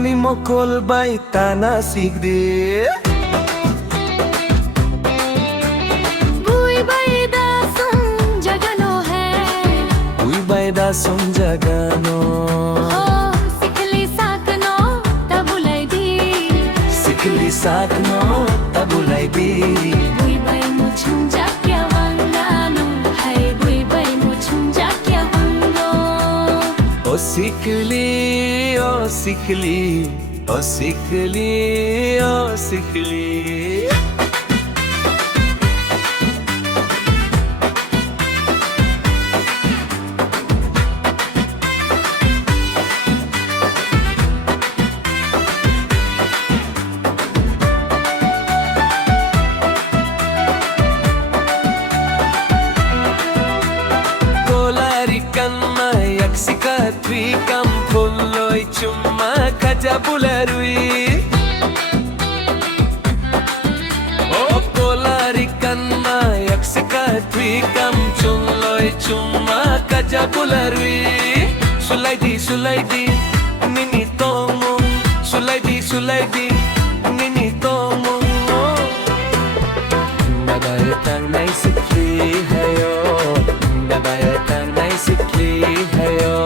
Muani mokol bay tana sigde Bui baida sum jagano hai Bui bayda sum jagano Oh sikli sakno tabulai di Sikli sakno tabulai di Bui bai muchum jakya wangano hai bui bai muchum jakya wango O sikli o sikli o sikli o sikli Sikatwi kam pulloy chumma kaja bularui O kolari kanna yak sikatwi kam chulloy chumma kaja bularui Sulaidi nini tomo Sulaidi nini tomo Babae tang nai sikli hayo Babae tang nai sikli hayo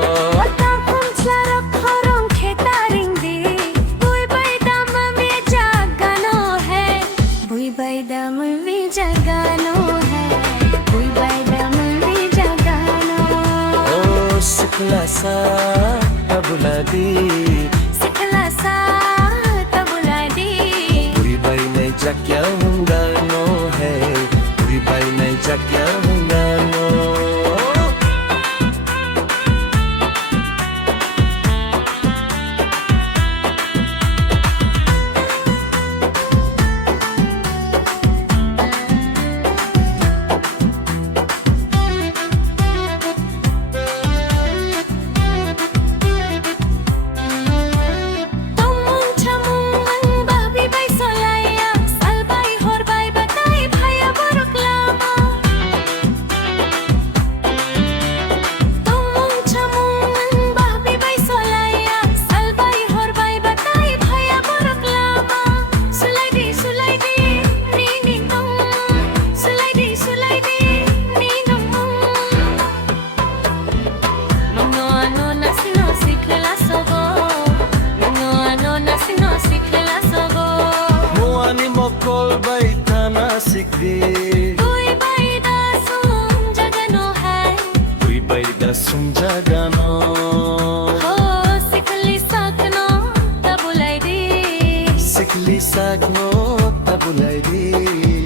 दम भी जगानो है कोई दम भी जगानो ओ सिखला सा तबला दी सिखला सा तबला दी पूरी by नहीं जाक्या हंगानो है पूरी बाई नहीं जाक्या हंगानो Bui baida sum jagano hai Bui baida sum jagano Oh sikli sakno tabulai di Sikli sakno tabulai di